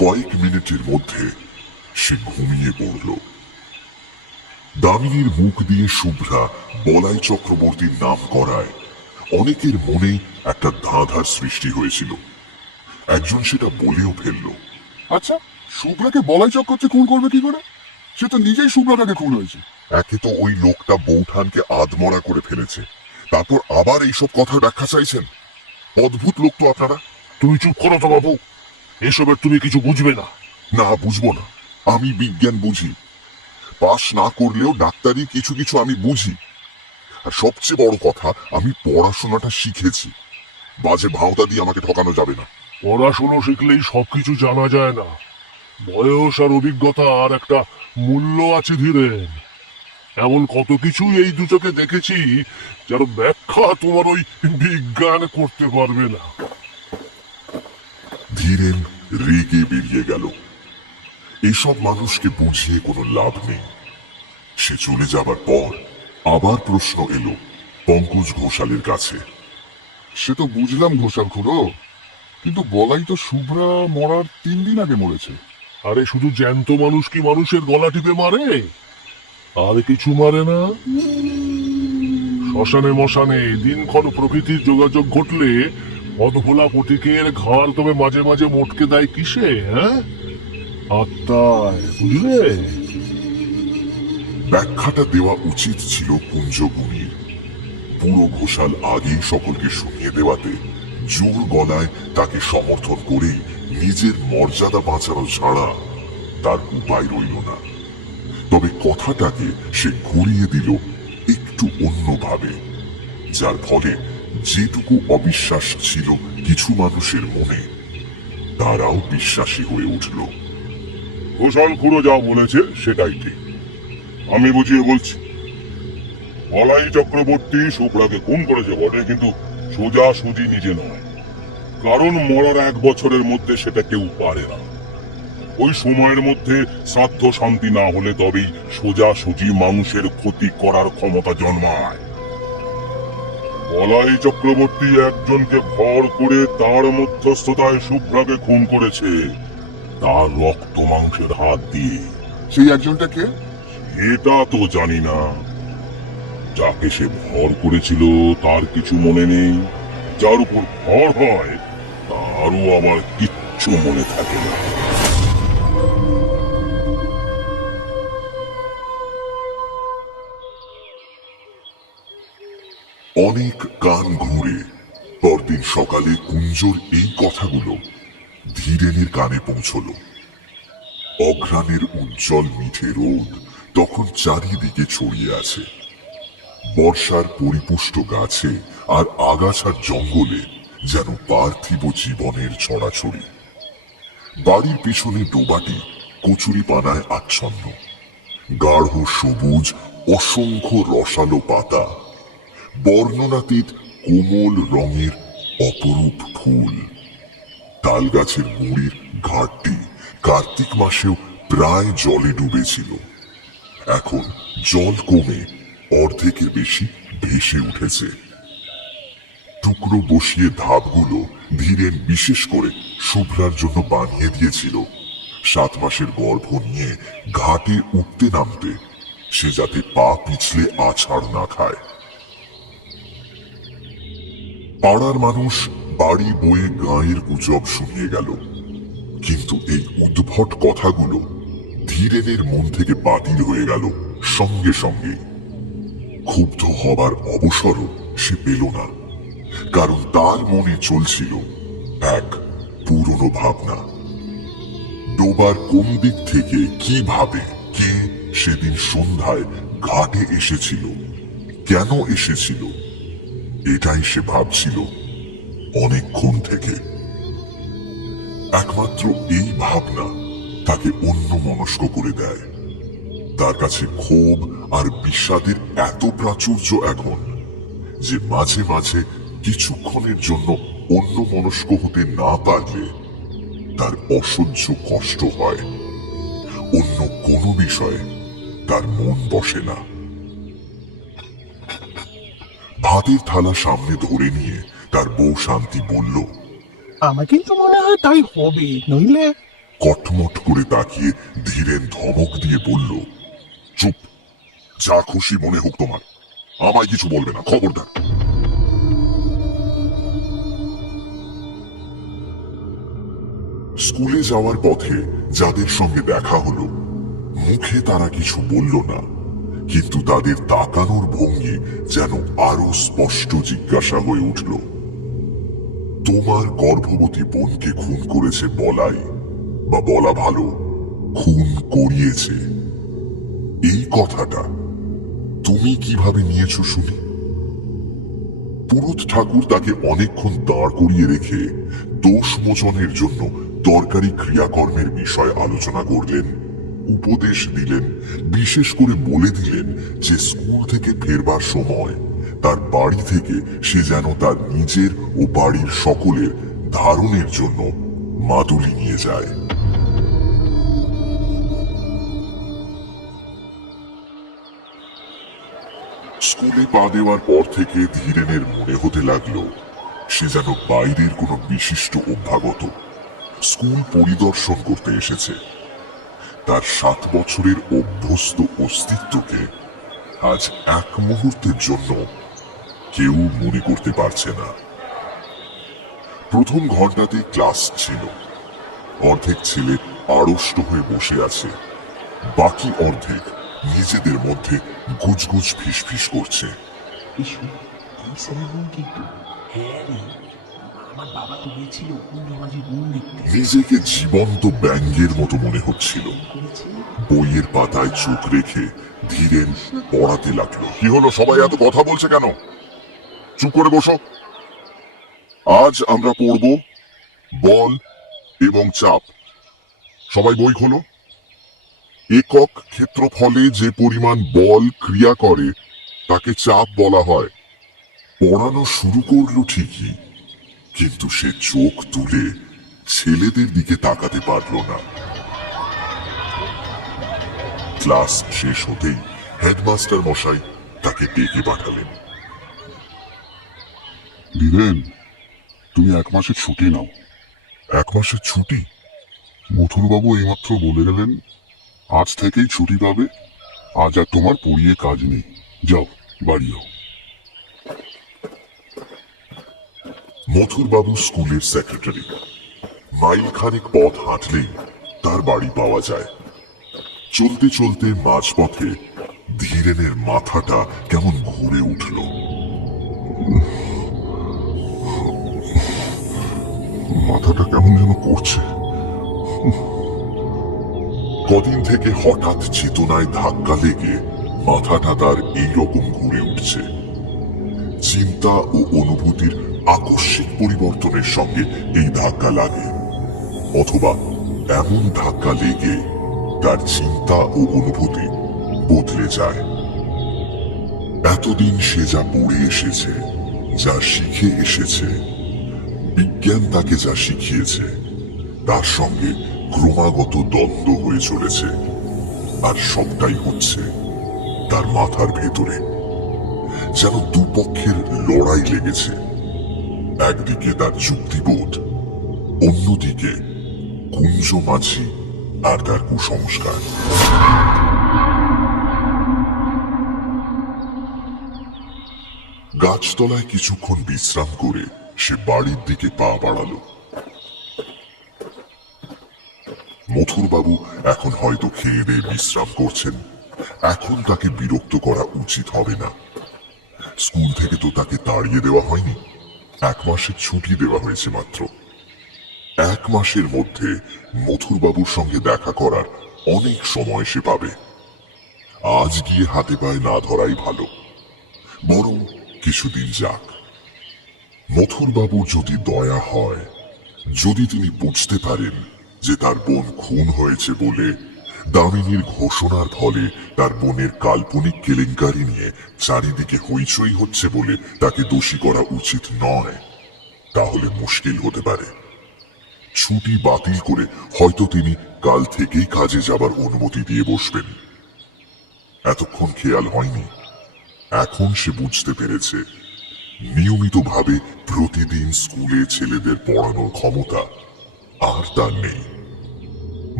কয়েক মিনিটের মধ্যে সে ঘুমিয়ে পড়ল। দামিনীর মুখ দিয়ে শুভ্রা বলাই চক্রবর্তীর নাম করায় অনেকের মনে একটা ধাঁধার সৃষ্টি হয়েছিল। একজন সেটা বলেও ফেলল, আচ্ছা, শুভ্রাকে বলাই চক্রবর্তী খুন করবে কি করে? সে তো নিজেই শুভ্রাটাকে খুন হয়েছে। একে তো ওই লোকটা বৌঠানকে আধমরা করে ফেলেছে, তারপর আবার এইসব কথার ব্যাখ্যা চাইছেন। অদ্ভুত লোক তো আপনারা। তুমি চুপ করো তো বাবু, এসবের তুমি কিছু বুঝবে না। না, বুঝবো না। আমি বিজ্ঞান বুঝি, পাশ না করলেও ডাক্তারি কিছু কিছু আমি বুঝি। আর সবচেয়ে বড় কথা, আমি পড়াশোনাটা শিখেছি। বাজে ভাওতা দিয়ে আমাকে ঠকানো যাবে না। পড়াশুনো শিখলেই সবকিছু জানা যায় না। বয়স আর অভিজ্ঞতার একটা মূল্য আছে ধীরেন। এমন কত কিছু এই দু চোখে দেখেছি যার ব্যাখ্যা তোমার ওই বিজ্ঞান করতে পারবে না। ধীরেন রেগে বেরিয়ে গেল। এসব মানুষকে বুঝিয়ে কোনো লাভ নেই। সে চলে যাবার পর আবার প্রশ্ন এলো পঙ্কজ ঘোষালের কাছে। সে তো বুঝলাম ঘোষাল খুড়ো, কিন্তু বলাই তো শুভ্রা মরার 3 দিন আগে মরেছে। আরে শুধু জ্যান্ত মানুষ কি মানুষের গলা টিপে মারে? আর কিছু মারে না। শ্মশানে মশানে দিনক্ষণ প্রকৃতির যোগাযোগ ঘটলে অধভোলা ফটিকের ঘাড় তবে মাঝে মাঝে মোটকে দেয় কিসে? হ্যাঁ, আত্মায়, বুঝলে? ব্যাখ্যাটা দেওয়া উচিত ছিল কুঞ্জগুণীর। পুরো ঘোষাল আগেই সকলকে শুনিয়ে দেওয়াতে জোর গলায় তাকে সমর্থন করেই নিজের মর্যাদা বাঁচানো ছাড়া তার উপায় রইল না। তবে কথাটাকে সে ঘুরিয়ে দিল একটু অন্যভাবে, যার ফলে যেটুকু অবিশ্বাস ছিল কিছু মানুষের মনে, তারাও বিশ্বাসী হয়ে উঠল। ঘোষাল খুড়ো যা বলেছে সেটাই ঠিক। আমি বুঝিয়ে বলছি, বলাই চক্রবর্তী শুভ্রাকে খুন করেছে বটে, কিন্তু সোজা সুজি নিজে নয়। কারণ মরার 1 বছরের মধ্যে সেটা কেউ পারে না। ওই সময়ের মধ্যে শ্রাদ্ধ শান্তি না হলে তবেই সোজা সুজি মানুষের ক্ষতি করার ক্ষমতা জন্মায়। বলাই চক্রবর্তী একজনকে ভর করে তার মধ্যস্থতায় শুভ্রাকে খুন করেছে, তার রক্ত মাংসের হাত দিয়ে। সেই একজনটা কে? এটা তো জানি না। যাকে সে ভর করেছিল তার কিছু মনে নেই, যার উপর ভর হয় তারও আমার কিচ্ছু মনে থাকে না। অনেক কান ঘুরে পরদিন সকালে কুঞ্জর এই কথাগুলো ধীরেনের কানে পৌঁছল। অঘ্রাণের উজ্জ্বল মিঠে রোদ তখন চারিদিকে ছড়িয়ে আছে। বর্ষার পরিপুষ্ট গাছে আর আগাছার জঙ্গলে যেন পার্থিব জীবনের ছড়াছড়ি। বাড়ির পিছনে ডোবাটি কচুরি পানায় আচ্ছন্ন। গাঢ় সবুজ অসংখ্য রসালো পাতা, বর্ণনাতীত কোমল রঙের অপরূপ ফুল। তাল গাছের মুড়ির ঘাটটি কার্তিক মাসেও প্রায় জলে ডুবেছিল। এখন জল কমে অর্ধেকের বেশি ভেসে উঠেছে। টুকরো বসিয়ে ধাপগুলো ধীরেন বিশেষ করে শুভ্রার জন্য বানিয়ে দিয়েছিল, 7 মাসের গর্ভ নিয়ে ঘাটে উঠতে নামতে সে যাতে পা পিছলে আছাড় না খায়। পাড়ার মানুষ বাড়ি বয়ে গাঁয়ের গুজব শুনিয়ে গেল, কিন্তু এই উদ্ভট কথাগুলো ধীরেনের মন থেকে বাতিল হয়ে গেল সঙ্গে সঙ্গে। ক্ষুব্ধ হবার অবসরও সে পেল না, কারণ তার মনে চলছিল এক পুরনো ভাবনা। ডোবার কোন দিক থেকে কিভাবে কে সেদিন সন্ধ্যায় ঘাটে এসেছিল, কেন এসেছিল, এটাই সে ভাবছিল অনেকক্ষণ থেকে। একমাত্র এই ভাবনা তাকে অন্যমনস্ক করে দেয়। তার কাছে ক্ষোভ আর বিষাদের এত প্রাচুর্য এখন যে মাঝে মাঝে কিছুক্ষণের জন্য অন্যমনস্ক হতে না পারলে তার অসহ্য কষ্ট হয়। অন্য কোনো বিষয়ে তার মন বসে না। ভাতের থালা সামনে ধরে নিয়ে তার বউ শান্তি বলল, আমার কিন্তু মনে হয় তাই হবে, নইলে কটমট করে তাকিয়ে ধীরেন ধমক দিয়ে বলল, চুপ, যা খুশি মনে হোক তোমার, আমায় কিছু বলবে না, খবরদার। স্কুলে যাওয়ার পথে যাদের সঙ্গে দেখা হলো, মুখে তারা কিছু বলল না, কিন্তু তাদের তাকানোর ভঙ্গি যেন আরো স্পষ্ট জিজ্ঞাসা হয়ে উঠল। তোমার গর্ভবতী বোনকে খুন করেছে বলাই, বা বলা ভালো খুন করিয়েছে, এই কথাটা তুমি কিভাবে নিয়েছো শুনি? পুরুত ঠাকুর তাকে অনেকক্ষণ দাঁড় করিয়ে রেখে দোষ মোচনের জন্য দরকারি ক্রিয়াকর্মের বিষয় আলোচনা করলেন, উপদেশ দিলেন, বিশেষ করে বলে দিলেন যে স্কুল থেকে ফেরবার সময় তার বাড়ি থেকে সে যেন তার নিজের ও বাড়ির সকলের ধারণের জন্য মাদুলি নিয়ে যায়। স্কুলে পা দেওয়ার পর থেকে ধীরেনের মনে হতে লাগলো সে যেন বাইরের কোনো বিশিষ্ট অভ্যাগত স্কুল পরিদর্শন করতে এসেছে। তার 7 বছরের অভ্যস্ত অস্তিত্বকে আজ এক মুহূর্তের জন্য কেউ মনে করতে পারছে না। প্রথম ঘন্টাতে ক্লাস ছিল। অর্ধেক ছেলে আড়ষ্ট হয়ে বসে আছে, বাকি অর্ধেক নিজেদের মধ্যে গুজগুজ ফিসফিস করছে। এসো এই ছেলেগুলো কিন্তু হ্যাঁ রে, আমার বাবা তো গিয়েছিল অন্য মাঝে বোন দেখতে নিজেকে জীবন্ত ব্যাঙের মতো মনে হচ্ছিল। করেছে। বইয়ের পাতায় চোখ রেখে ধীরেন পড়াতে লাগলো। কি হলো, সবাই এত কথা বলছে কেন? চুপ করে বসো। আজ আমরা পড়ব বল এবং চাপ। সবাই বই খোলো। একক ক্ষেত্রফলে যে পরিমাণ বল ক্রিয়া করে তাকে চাপ বলা হয়। পড়ানো শুরু করলো ঠিকই, কিন্তু সে চোখ তুলে ছেলেদের দিকে তাকাতে পারল না। ক্লাস শেষ হতেই হেডমাস্টার মশাই তাকে ডেকে পাঠালেন। ধীরেন, তুমি 1 মাসের ছুটি নাও। 1 মাসের ছুটি? মথুরবাবু এইমাত্র বলে গেলেন আজ থেকেই ছুটি পাবে। আজ আর তোমার পড়িয়ে কাজ নেই, যাও বাড়ি যাও। মথুরবাবু স্কুলের সেক্রেটারি। মাইল খানেক পথ হাঁটলেই তার বাড়ি পাওয়া যায়। চলতে চলতে মাঝপথে ধীরেনের মাথাটা কেমন ঘুরে উঠল। মাথাটা কেমন যেন করছে। কদিন থেকে হঠাৎ চেতনায় ধাক্কা লেগে মাথাটা তার এইরকম ঘুরে উঠছে। চিন্তা ও অনুভূতির আকস্মিক পরিবর্তনের সঙ্গে এই ধাক্কা লাগে, অথবা এমন ধাক্কা লেগে তার চিন্তা ও অনুভূতি বদলে যায়। এতদিন সে যা পড়ে এসেছে, যা শিখে এসেছে, বিজ্ঞান তাকে যা শিখিয়েছে, তার সঙ্গে ক্রমাগত দ্বন্দ্ব হয়ে চলেছে। আর সবটাই হচ্ছে তার মাথার ভেতরে। যেন দুপক্ষের লড়াই লেগেছে। একদিকে তার যুক্তিবোধ, অন্যদিকে কুঞ্জ মাঝি আর তার কুসংস্কার। গাছতলায় কিছুক্ষণ বিশ্রাম করে সে বাড়ির দিকে পা বাড়ালো। মথুরবাবু এখন হয়তো খেয়ে দিয়ে বিশ্রাম করছেন। এখন তাকে বিরক্ত করা উচিত হবে না। স্কুল থেকে তো তাকে তাড়িয়ে দেওয়া হয়নি, 1 মাসের ছুটি দেওয়া হয়েছে মাত্র। 1 মাসের মধ্যে মথুরবাবুর সঙ্গে দেখা করার অনেক সময় সে পাবে। আজ গিয়ে হাতে পায়ে না ধরাই ভালো, বরং কিছুদিন যাক। মথুরবাবুর যদি দয়া হয়, যদি তিনি বুঝতে পারেন যে তার বোন খুন হয়েছে বলে দামিনীর ঘোষণার ফলে তার বোনের কাল্পনিক কেলেঙ্কারি নিয়ে চারিদিকে হইচই হচ্ছে বলে তাকে দোষী করা উচিত নয়, তাহলে মুশকিল হতে পারে। ছুটি বাতিল করে হয়তো তিনি কাল থেকেই কাজে যাবার অনুমতি দিয়ে বসবেন। এতক্ষণ খেয়াল হয়নি, এখন সে বুঝতে পেরেছে নিয়মিতভাবে প্রতিদিন স্কুলে ছেলেদের পড়ানোর ক্ষমতা আর তার নেই।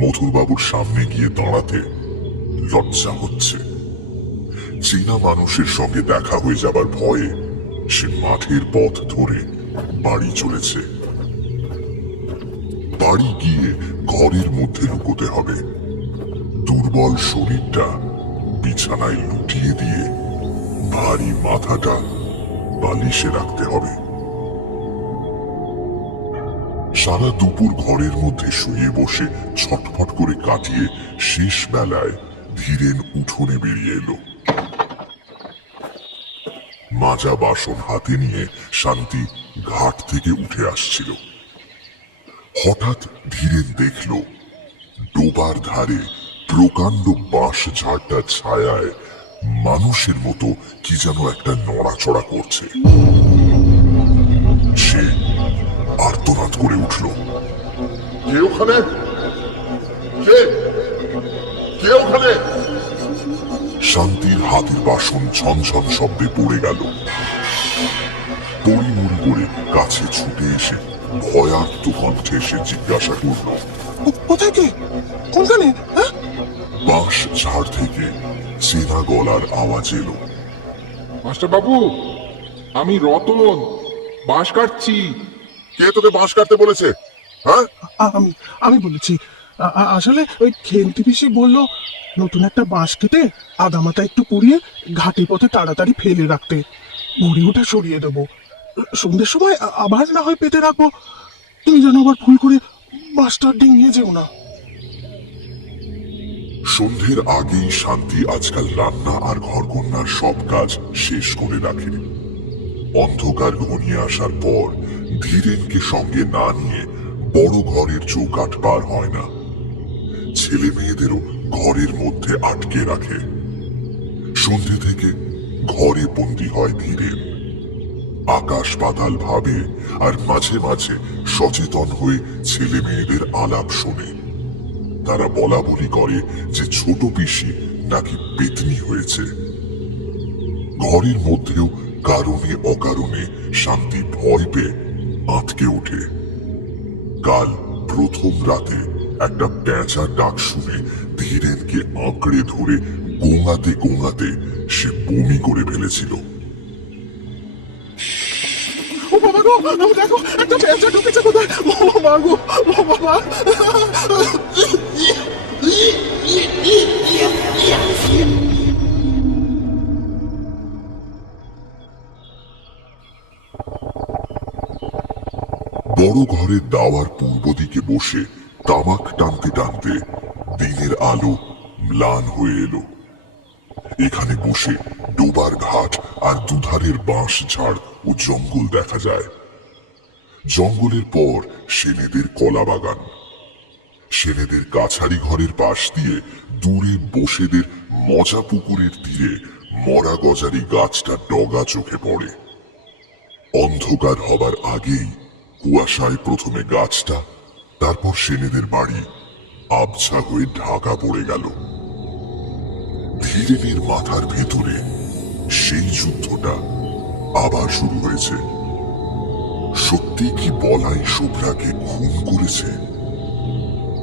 মথুরবাবুর সামনে গিয়ে দাঁড়াতে লজ্জা হচ্ছে। চীনা মানুষের সঙ্গে দেখা হয়ে যাবার ভয়ে সে মাঠের পথ ধরে বাড়ি চলেছে। বাড়ি গিয়ে ঘরের মধ্যে লুকোতে হবে। দুর্বল শরীরটা বিছানায় লুটিয়ে দিয়ে ভারী মাথাটা বালিশে রাখতে হবে। সারা দুপুর ঘরের মধ্যে শুয়ে বসে ছটফট করে কাটিয়ে শেষ বেলায় ধীরেন উঠোনে বেরিয়ে এলো। মাজা বাসন হাতে নিয়ে শান্তি ঘাট থেকে উঠে আসছিল। হঠাৎ ধীরেন দেখল ডোবার ধারে প্রকাণ্ড বাঁশ ঝাড়টার ছায়ায় মানুষের মতো কি যেন একটা নড়াচড়া করছে। সে আর্তনাদ করে উঠল, কে ওখানে? কে কে ওখানে? শান্তির হাতের বাসন ঝনঝন শব্দে পড়ে গেল। তড়িমড়ি করে কাছে ছুটে এসে ভয়ার্ত কণ্ঠে সে জিজ্ঞাসা করল, কোথায় কে? কোনখানে? হ্যাঁ? বাঁশ ঝাড় থেকে চেনা গলার আওয়াজ এলো। মাস্টার বাবু, আমি রতন, বাঁশ কাটছি। কে তোকে বাঁশ কাটতে বলেছে? হ্যাঁ, আমি আমি বলেছি। আসলে ওই খেন্তি পিসি বললো নতুন একটা বাঁশ কেটে আদামাতা একটু পুড়িয়ে ঘাটে পথে তাড়াতাড়ি ফেলে রাখতে, ভুড়ি ওটা সরিয়ে দেবো, সন্ধ্যের সময় আবার না হয় পেতে রাখবো। তুমি যেন আবার ভুল করে বাঁশটা ডিঙিয়ে যেও না। সন্ধ্যের আগেই শান্তি আজকাল রান্না আর ঘরকন্যার সব কাজ শেষ করে রাখে। অন্ধকার ঘনিয়ে আসার পর ধীরেনকে সঙ্গে না নিয়ে বড় ঘরের চৌকাঠ পার হয় না। ছেলে মেয়েদেরও ঘরের মধ্যে আটকে রাখে। সন্ধে থেকে ঘরে বন্দী হয় ধীরেন। আকাশ পাতাল ভাবে আর মাঝে মাঝে সচেতন হয়ে ছেলে মেয়েদের আলাপ শোনে। তারা বলা বলি করে যে ছোট পিসি নাকি পেতনি হয়েছে। ঘরের মধ্যেও কারণে অকারণে শান্তি ভয় পেয়ে আটকে ওঠে। কাল প্রথম রাতে একটা পেঁচার ডাক শুনে ধীরেনকে আঁকড়ে ধরে গোঙাতে গোঙাতে সে বমি করে ফেলেছিল। ও বাবা গো, দেখো একটা পেঁচা ঢুকেছে কোথায়! ও বাবা গো, ও বাবা! বড় ঘরের দাওয়ার পূর্ব দিকে বসে তামাক টানতে টানতে দিনের আলো ম্লান হয়ে এলো। এখানে বসে ডোবার ঘাট আর দুধারের বাঁশ ঝাড় ও জঙ্গল দেখা যায়। জঙ্গলের পর সেনেদের কলা বাগান। সেনেদের কাছারি ঘরের পাশ দিয়ে দূরে বসেদের মজা পুকুরের তীরে মরা গজারি গাছটা ডগা চোখে পড়ে। অন্ধকার হবার আগেই কুয়াশায় প্রথমে গাছটা, তারপর সেনেদের বাড়ি আবছা হয়ে ঢাকা পড়ে গেল। ধীরেনের মাথার ভেতরে সেই যুদ্ধটা আবার শুরু হয়েছে। সত্যি কি বলাই শুভ্রাকে খুন করেছে?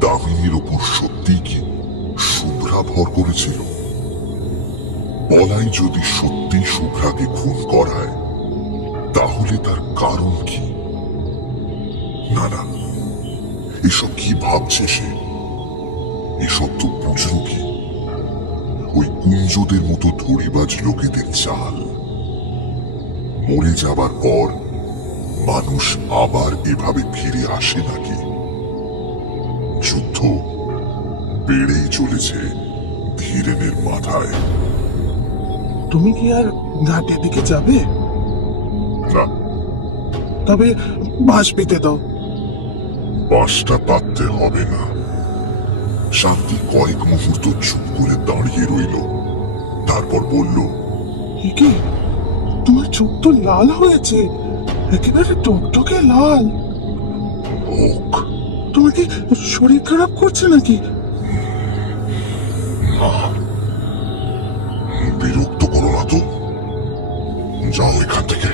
দামিনীর ওপর সত্যি কি শুভ্রা ভর করেছিল? বলাই যদি সত্যি শুভ্রাকে খুন করায়, তাহলে তার কারণ কি? না না, এসব কি ভাবছে সে? এসব তো বুঝলো কি? ওই কুঞ্জদের মতো ধরিবাজ লোকেদের চাল। মরে যাবার পর মানুষ আবার এভাবে ফিরে আসে নাকি? যুদ্ধ বেড়েই চলেছে ধীরেনের মাথায়। তুমি কি আর ঘাটের দিকে যাবে? না, তবে বাঁশ পেতে দাও। বাঁশটা পাততে হবে না। শান্তি কয়েক মুহূর্ত চুপ করে দাঁড়িয়ে রইল, তারপর বলল, এ কি, তোমার চোখ তো লাল হয়েছে, একেবারে টকটকে লাল। হোক। তোমার কি শরীর খারাপ করছে নাকি? বিরক্ত করো না তো, যাও এখান থেকে,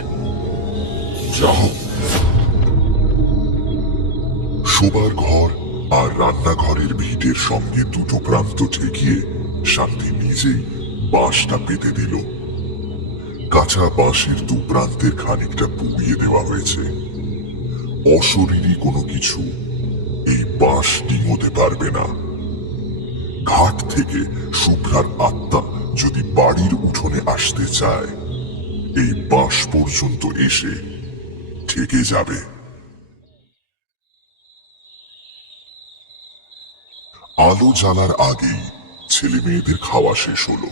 যাও। শোবার ঘর আর রান্নাঘরের ভিটের সঙ্গে দুটো প্রান্ত ঠেকিয়ে শান্তি নিজেই বাঁশটা পেতে দিল। কাঁচা বাঁশের দু প্রান্তের খানিকটা পুড়িয়ে দেওয়া হয়েছে। অশরীরী কোনো কিছু এই বাঁশ ডিঙোতে পারবে না। ঘাট থেকে শুভ্রার আত্মা যদি বাড়ির উঠোনে আসতে চায়, এই বাঁশ পর্যন্ত এসে ঠেকে যাবে। আলো জ্বালার আগেই ছেলে মেয়েদের খাওয়া শেষ হলো।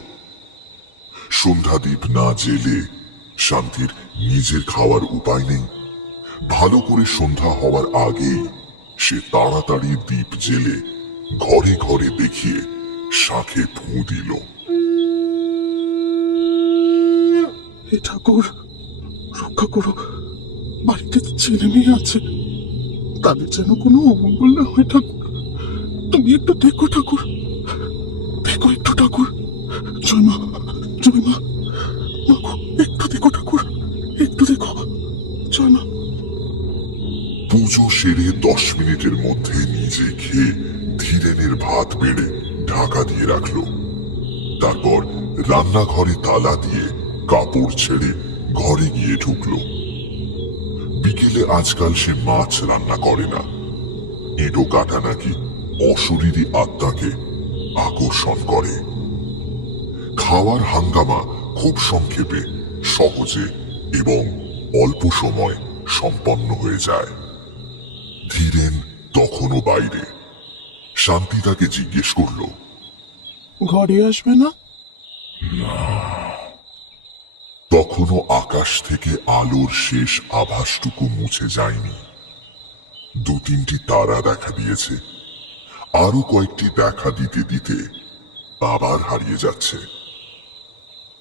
সন্ধ্যাদীপ না জেলে শান্তির নিজের খাওয়ার উপায় নেই। ভালো করে সন্ধ্যা হওয়ার আগেই সে তাড়াতাড়ি দীপ জেলে ঘরে ঘরে দেখিয়ে শাঁখে ফুঁ দিল। হে ঠাকুর, রক্ষা করো, বাড়িতে ছেলে মেয়ে আছে, তাদের যেন কোনো অমঙ্গল না হয়। ঠাকুর, তুমি একটু দেখো ঠাকুর, দেখো একটু ঠাকুর। জয় মা, জয় 10 মিনিটের মধ্যে নিজে খেয়ে ধীরেনের ভাত বেড়ে ঢাকা দিয়ে রাখলো। তারপর রান্নাঘরে তালা দিয়ে কাপড় ছেড়ে ঘরে গিয়ে ঢুকলো। বিকেলে আজকাল সে মাছ রান্না করে না। এঁটো কাটা নাকি অশরীরী আত্মাকে আকর্ষণ করে। খাওয়ার হাঙ্গামা খুব সংক্ষেপে, সহজে এবং অল্প সময় সম্পন্ন হয়ে যায়। ধীরেন তখনও বাইরে। শান্তি তাকে জিজ্ঞেস করলো, ঘরে আসবে না? তখনও আকাশ থেকে আলোর শেষ আভাসটুকু মুছে যায়নি। 2-3টি তারা দেখা দিয়েছে, আরো কয়েকটি দেখা দিতে দিতে আবার হারিয়ে যাচ্ছে।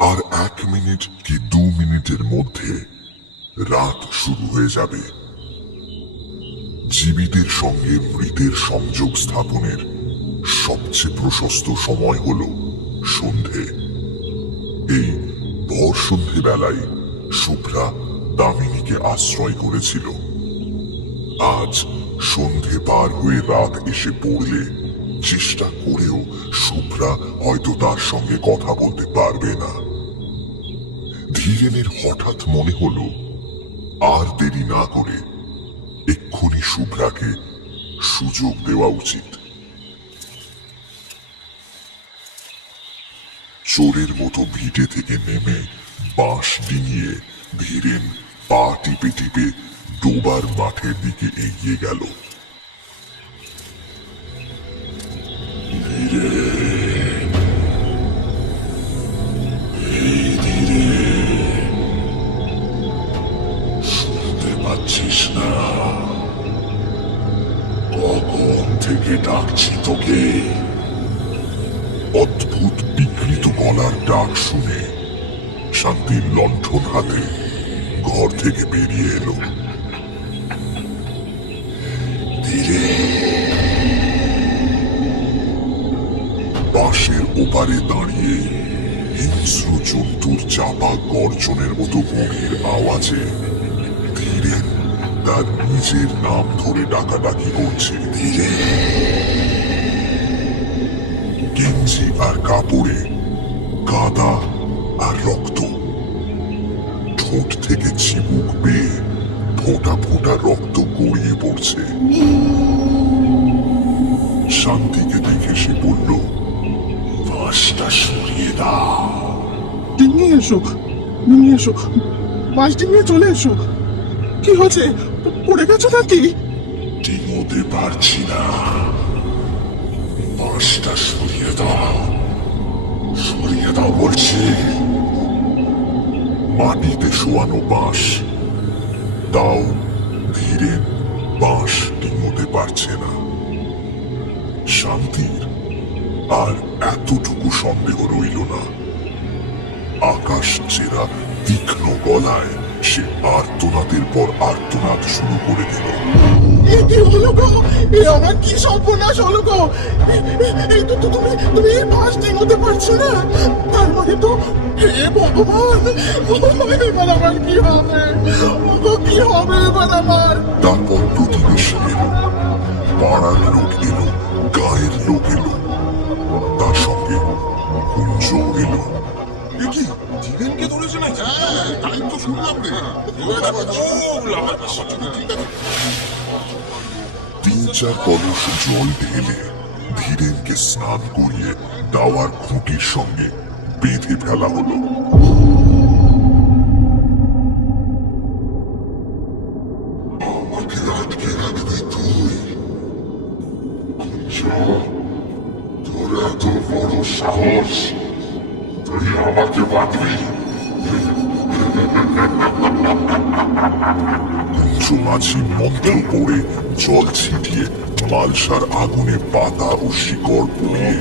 আর 1 মিনিট কি 2 মিনিটের মধ্যে রাত শুরু হয়ে যাবে। জীবিতের সঙ্গে মৃতের সংযোগ স্থাপনের সবচেয়ে প্রশস্ত সময় হল সন্ধে। এই ভোর সন্ধেবেলায় শুভ্রা দামিনীকে আশ্রয় করেছিল। আজ সন্ধে পার হয়ে রাত এসে পড়লে চেষ্টা করেও শুভ্রা হয়তো তার সঙ্গে কথা বলতে পারবে না। ধীরেনের হঠাৎ মনে হলো আর দেরি না করে এক্ষুনি শুভ্রাকে সুযোগ দেওয়া উচিত। চোরের মতো ভিটে থেকে নেমে বাঁশ ডিঙিয়ে ধীরেন পা টিপে টিপে ডোবার মাঠের দিকে এগিয়ে গেল। শুনতে পাচ্ছিস না? কখন থেকে ডাকছি তোকে। অদ্ভুত বিকৃত গলার ডাক শুনে শান্তির লণ্ঠন হাতে ঘর থেকে বেরিয়ে এলো। ধীরে বাঁশের ওপারে দাঁড়িয়ে হিংস্র জন্তুর চাপা গর্জনের মতো গভীর আওয়াজে ধীরে তার নিজের নাম ধরে ডাকাডাকি করছে। ধীরে গেঞ্জি আর কাপড়ে কাদা আর রক্ত, ঠোঁট থেকে চিবুক বেয়ে ফোঁটা ফোঁটা রক্ত গড়িয়ে পড়ছে। শান্তিকে দেখে সে বলল, বাঁশটা সরিয়ে দাও। ডিঙিয়ে এসো, ডিঙিয়ে এসো, বাস ডিঙিয়ে চলে এসো। কি হয়েছে? পড়ে গেছো নাকি? ডিঙোতে পারছি না। বাঁশটা সরিয়ে দাও, সরিয়ে দাও বলছি। মাটিতে শোয়ানো বাঁশ, তাও ধীরে বাঁশ ডিঙোতে পারছে না। শান্তির আর এতটুকু সন্দেহ রইল না। আকাশ চেরা তীক্ষ্ণ গলায় সে আর্তনাদের পর আর্তনাদ শুরু করে দিল। কি হলো গো? এ আমার কি সর্বনাশ হলো গো? এই তো তুমি এই বাস ডিঙোতে পারছো না? তার মানে তো হে ভগবান, এবার আমার কি হবে? ওগো কি হবে এবার আমার? তারপর প্রতিবেশী এলো, পাড়ার লোক এলো, গায়ের লোক এলো, তার সঙ্গে কুঞ্জ এলো। কি ধীরেনকে ধরেছে নাকি? তাই তো শুনলাম রে। 3-4 কলস জল ঢেলে ধীরেনকে স্নান করিয়ে দাওয়ার খুঁটির সঙ্গে বেঁধে ফেলা হলো। আমাকে আটকে রাখবি তুই? তোর এত বড় সাহস, তুই আমাকে বাঁধবি? মাছি মন্ত্র পড়ে জল ছিটিয়ে মালসার আগুনে পাতা ও শিকড় পুড়িয়ে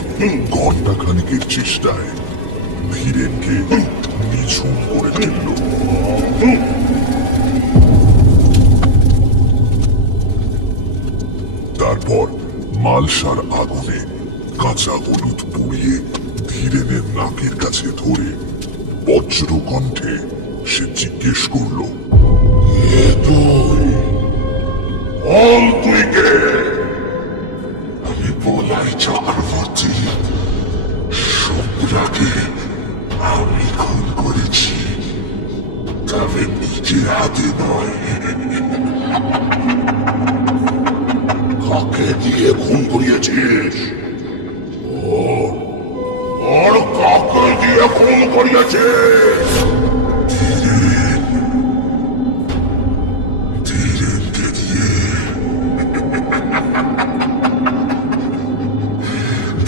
ঘণ্টাখানিকের চেষ্টায় ধীরেনকে নিঝুম করে ফেলল। তারপর মালসার আগুনে কাঁচা হলুদ পুড়িয়ে ধীরেনের নাকের কাছে ধরে বজ্র কণ্ঠে সে জিজ্ঞেস করল, তুই মৃত্যুর আগে আমি খুন করেছি, তবে নিজের হাতে নয়। কাকে দিয়ে খুন করিয়েছিস? আর কাকে দিয়ে খুন করিয়েছিস? ধীরেনকে দিয়ে।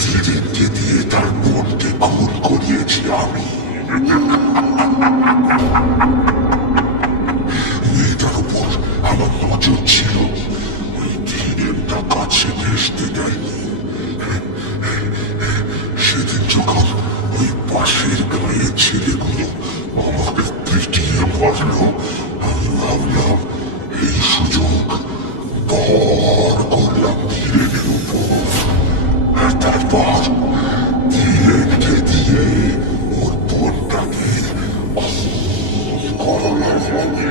ধীরেনকে দিয়ে তার বোনকে খুন করিয়েছি আমি। মেয়েটার উপর আমার নজর ছিল, ওই ধীরেনটা কাছে ঘেঁষতে দেয়নি। সেদিন যখন ওই পাশের গাঁয়ের ছেলেগুলো আমাকে পিটিয়ে মারলো, আমি ভাবলাম এই সুযোগ ভর করলাম ধীরেনের উপর। আর তারপর ধীরেনকে দিয়ে ওর বোনটাকে খুন করালাম আমি।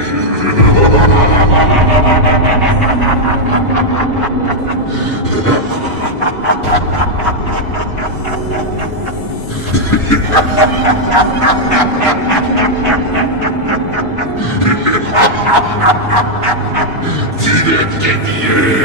ধীরেনকে দিয়ে